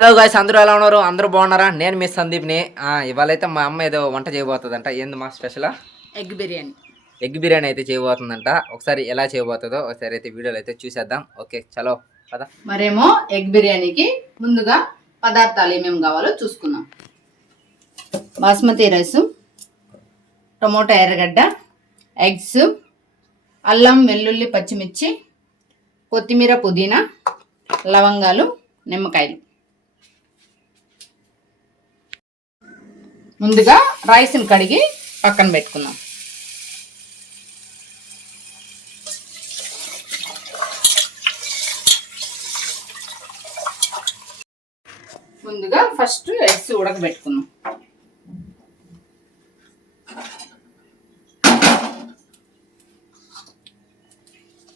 Hello guys, అందరూ ఎలా ఉన్నారు? అందరూ బాగున్నారా? నేను మీ సందీప్ని. ఇవాళైతే మా అమ్మ ఏదో వంట చేయబోతుందంట. ఏంది మా special? Egg biryani. Egg biryani అయితే చేయబోతుందంట. ఒకసారి ఎలా చేయబోతుందో ఒకసారి అయితే వీడియోలో అయితే చూసేద్దాం. ఓకే, చలో పద. మరేమో ఎగ్ బిర్యానీకి ముందుగా పదార్థాలు ఏమేమి కావాలో చూసుకుందాం. బాస్మతి రైసు, టమోటా ఎర్రగడ్డ, ఎగ్స్, అల్లం వెల్లుల్లి పచ్చిమిర్చి, కొత్తిమీర పుదీనా, లవంగాలు, నిమ్మకాయలు. ముందుగా రైస్ని కడిగి పక్కన పెట్టుకుందాం. ముందుగా ఫస్ట్ ఎగ్స్ ఉడకబెట్టుకుందాం.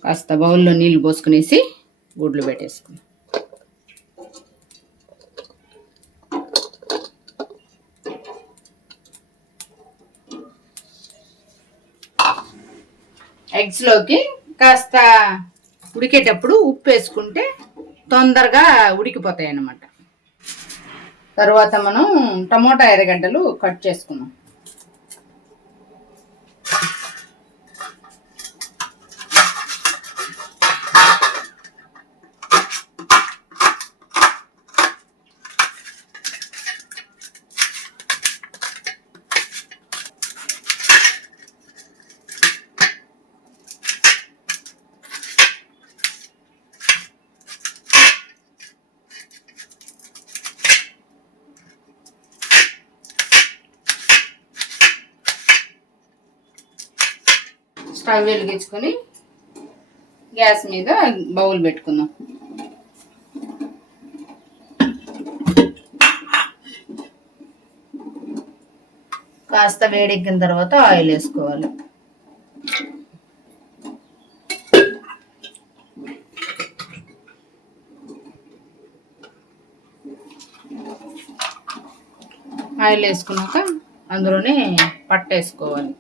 కాస్త బౌల్లో నీళ్లు పోసుకునేసి గుడ్లు పెట్టేసుకుందాం. ఎగ్స్లోకి కాస్త ఉడికేటప్పుడు ఉప్పు వేసుకుంటే తొందరగా ఉడికిపోతాయి అన్నమాట. తర్వాత మనం టమోటా ఎర్రగడ్డలు కట్ చేసుకుందాం. స్టవ్ వెలిగించుకొని గ్యాస్ మీద బౌల్ పెట్టుకుందాం. కాస్త వేడెక్కిన తర్వాత ఆయిల్ వేసుకోవాలి. ఆయిల్ వేసుకున్నాక అందులోనే పట్టేసుకోవాలి.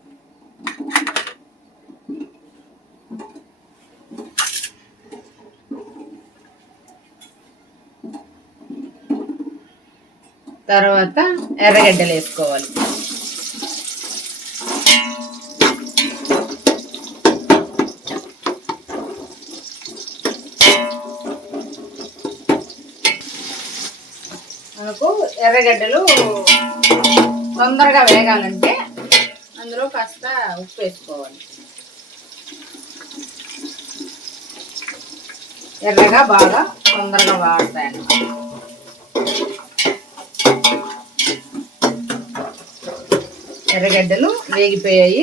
తర్వాత ఎర్రగడ్డలు వేసుకోవాలి. మనకు ఎర్రగడ్డలు తొందరగా వేగాలంటే అందులో కాస్త ఉప్పు వేసుకోవాలి. ఎర్రగా బాగా తొందరగా వాడతాయన్నమాట. ఎర్రగడ్డలు వేగిపోయాయి.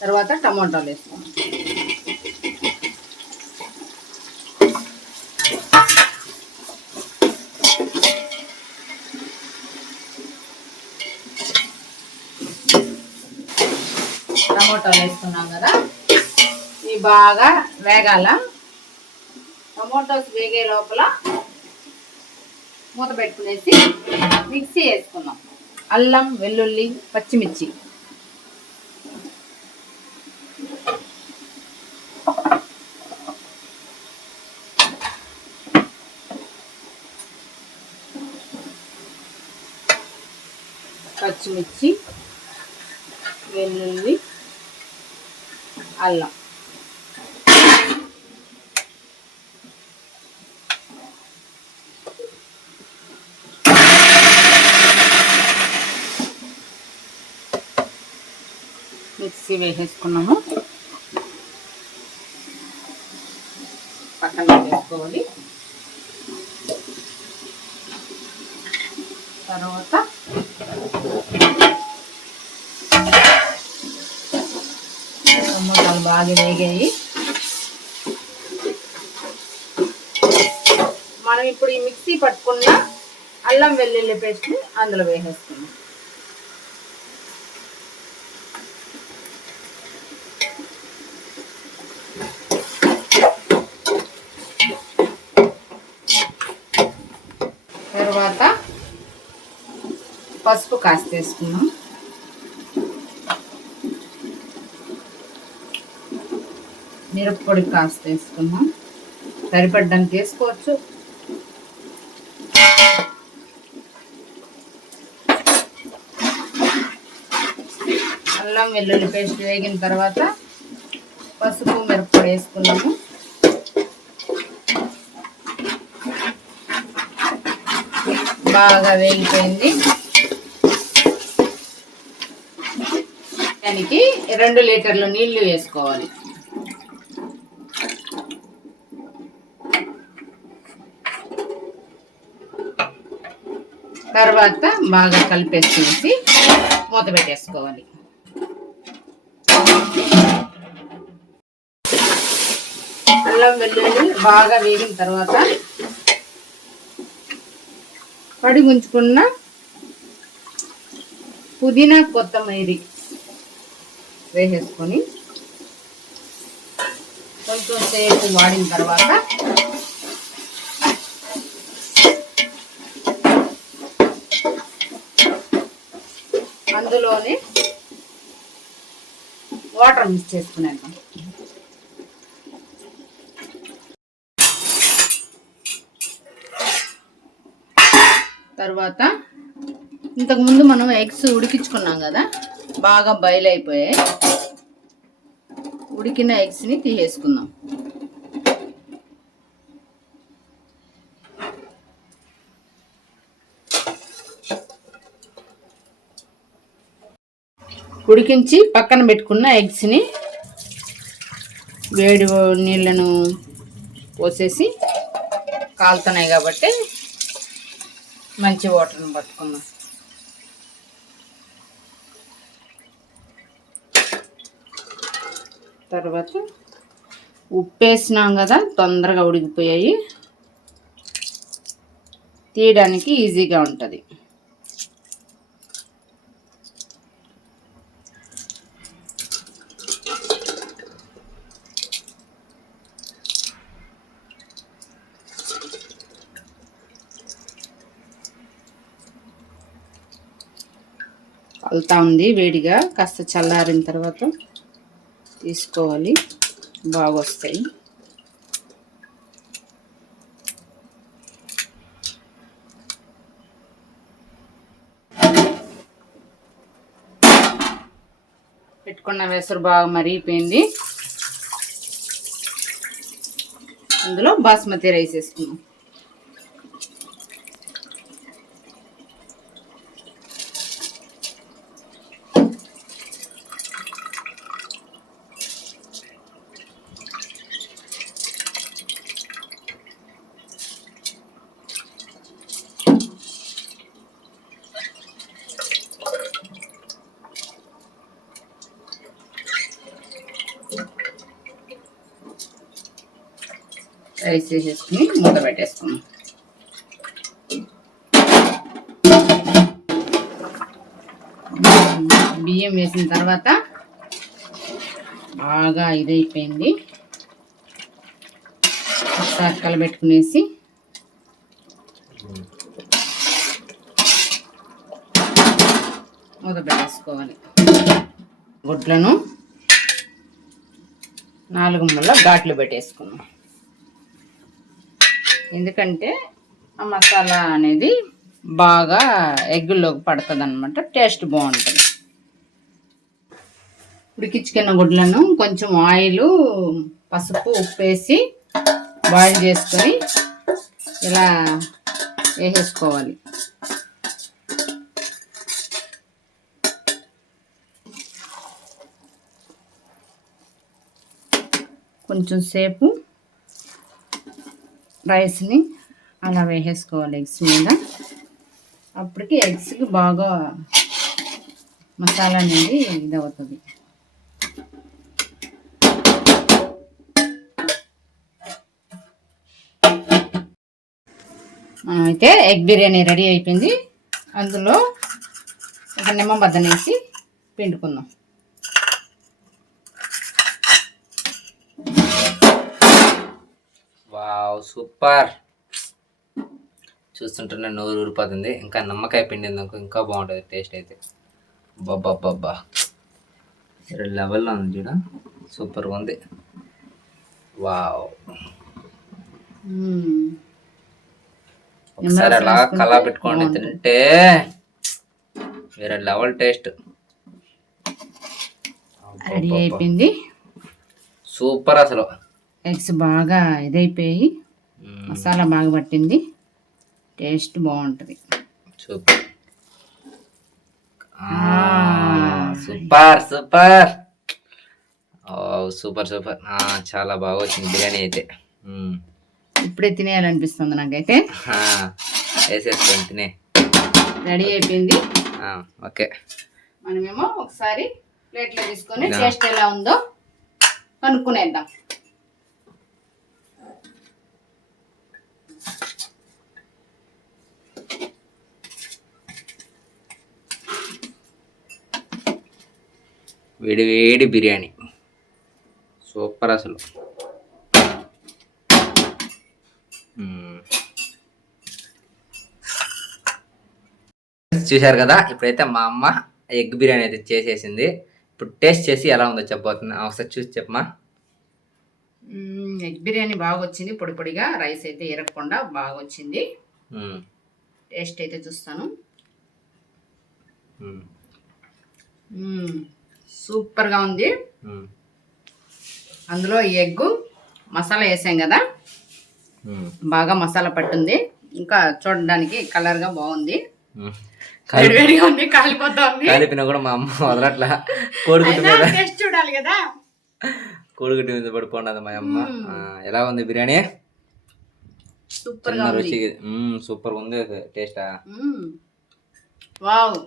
తర్వాత టమోటాలు వేసుకోండి. టమోటాలు వేసుకున్నాం కదా, ఇవి బాగా వేగాల. టమోటాస్ వేగే లోపల మూత పెట్టుకునేసి మిక్సీ వేసుకున్నాం. అల్లం వెల్లుల్లి పచ్చిమిర్చి, పచ్చిమిర్చి, వెల్లుల్లి, అల్లం, మిక్సీ వేసేసుకున్నాము. పక్కన వేసుకోవాలి. తర్వాత టమోటాలు బాగా వేగాయి. మనం ఇప్పుడు ఈ మిక్సీ పట్టుకున్న అల్లం వెల్లుల్లి పేస్ట్ని అందులో వేసేసుకున్నాం. తర్వాత పసుపు కాస్త వేసుకున్నాం. మిరప్పొడి కాస్త వేసుకున్నాం. సరిపడ్డానికి వేసుకోవచ్చు. అల్లం వెల్లుల్లి పేస్ట్ వేగిన తర్వాత పసుపు మిరప్పొడి వేసుకున్నాము. బాగా వేగిపోయింది. దానికి 2 లీటర్ల నీళ్లు వేసుకోవాలి. తర్వాత బాగా కలిపేసి మూత పెట్టేసుకోవాలి. అల్లం వెల్లుల్లి బాగా వేగిన తర్వాత కడిగి ఉంచుకున్న పుదీనా కొత్తిమీర వేసేసుకొని కొంచెం సేపు వాడిన తర్వాత అందులోనే వాటర్ మిక్స్ చేసుకున్నాను. తర్వాత ఇంతకుముందు మనం ఎగ్స్ ఉడికించుకున్నాం కదా, బాగా బాయిల్ అయిపోయాయి. ఉడికిన ఎగ్స్ని తీసేసుకుందాం. ఉడికించి పక్కన పెట్టుకున్న ఎగ్స్ని వేడి నీళ్ళను పోసేసి కాలుతున్నాయి కాబట్టి మంచి వాటర్ని పట్టుకుందాం. తర్వాత ఉప్పు వేసినాం కదా, తొందరగా ఉడికిపోయాయి, తీయడానికి ఈజీగా ఉంటుంది. కలుతా ఉంది వేడిగా, కాస్త చల్లారిన తర్వాత తీసుకోవాలి, బాగా వస్తాయి. పెట్టుకున్న వెసరు బాగా మరిగిపోయింది. అందులో బాస్మతి రైస్ వేసుకున్నాం. రైస్ వేసేసుకుని మూత పెట్టేసుకున్నాం. బియ్యం వేసిన తర్వాత బాగా ఇదైపోయింది. ఒకసారి కలబెట్టుకునేసి మూత పెట్టేసుకోవాలి. గుడ్లను 4 ముళ్ళ ఘాట్లు పెట్టేసుకున్నాం. ఎందుకంటే ఆ మసాలా అనేది బాగా ఎగ్గుల్లోకి పడుతుంది అన్నమాట, టేస్ట్ బాగుంటుంది. ఉడికించుకున్న గుడ్లను కొంచెం ఆయిల్, పసుపు, ఉప్పు వేసి బాయిల్ చేసుకొని ఇలా వేసేసుకోవాలి. కొంచెం సేపు రైస్ని అలా వేసేసుకోవాలి ఎగ్స్ మీద. అప్పటికి ఎగ్స్కి బాగా మసాలా అనేది ఇదవుతుంది. అయితే ఎగ్ బిర్యానీ రెడీ అయిపోయింది. అందులో ఒక నిమ్మ బద్దనేసి పిండుకుందాం. Wow, super! చూస్తుంటేనే నోరు ఊరిపోతుంది. ఇంకా నిమ్మకాయ పిండిందనుకో ఇంకా బాగుంటుంది టేస్ట్ అయితే. బాబ్బా లెవెల్లో ఉంది చూడ, సూపర్గా ఉంది. వావ్, ఒకసారి అలా కలా పెట్టుకోండి తింటే వేరే లెవెల్ టేస్ట్. రెడీ అయిపోయింది. సూపర్ అసలు. ఎగ్స్ బాగా ఇదైపోయి మసాలా బాగా పట్టింది. టేస్ట్ బాగుంటుంది. Super super super super super. చాలా బాగా వచ్చింది బిర్యానీ అయితే. ఇప్పుడే తినేయాలనిపిస్తుంది నాకైతే. వేసేసుకోండి తినే. రెడీ అయిపోయింది. ఓకే, మనమేమో ఒకసారి ప్లేట్లో తీసుకొని టేస్ట్ ఎలా ఉందో కనుక్కునేద్దాం. వేడి వేడి బిర్యానీ సూపర్ అసలు. చూశారు కదా, ఇప్పుడైతే మా అమ్మ ఎగ్ బిర్యానీ అయితే చేసేసింది. ఇప్పుడు టేస్ట్ చేసి ఎలా ఉందో చెప్పబోతున్నా. ఒకసారి చూసి చెప్పమా. ఎగ్ బిర్యానీ బాగా వచ్చింది. పొడి పొడిగా, రైస్ అయితే ఇరగకుండా బాగా వచ్చింది. టేస్ట్ అయితే చూస్తాను. సూపర్గా ఉంది. అందులో ఎగ్ మసాలా వేసాం కదా, బాగా మసాలా పట్టుంది. ఇంకా చూడడానికి కలర్గా బాగుంది. వేడివేడిగా ఉంది, కాలిపోతా ఉంది. కాలిపోయినా కూడా మా అమ్మ వదలట్లా. కోడిగుడ్డు మీద టేస్ట్ చూడాలి కదా. కోడిగుడ్డు మీద పడిపోండి మా అమ్మ. ఎలా ఉంది బిర్యానీ? సూపర్ గా ఉంది. సూపర్ ఉంది టేస్ట్. వావ్.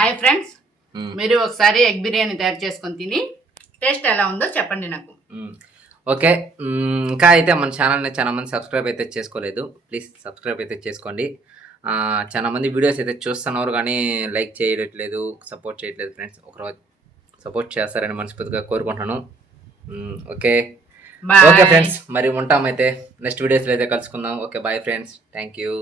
హాయ్ ఫ్రెండ్స్, మీరు ఒకసారి ఎగ్ బిర్యానీ తయారు చేసుకొని తిని టేస్ట్ ఎలా ఉందో చెప్పండి నాకు. ఓకే, ఇంకా అయితే మన ఛానల్ని చాలా మంది సబ్స్క్రైబ్ అయితే చేసుకోలేదు. ప్లీజ్ సబ్స్క్రైబ్ అయితే చేసుకోండి. చాలా మంది వీడియోస్ అయితే చూస్తున్నారు కానీ లైక్ చేయట్లేదు, సపోర్ట్ చేయట్లేదు ఫ్రెండ్స్. ఒకరోజు సపోర్ట్ చేస్తారని మనస్ఫూర్తిగా కోరుకుంటున్నాను. ఓకే ఓకే ఫ్రెండ్స్, మరి ఉంటామైతే నెక్స్ట్ వీడియోస్లో అయితే కలుసుకుందాం. Okay, bye friends, thank you.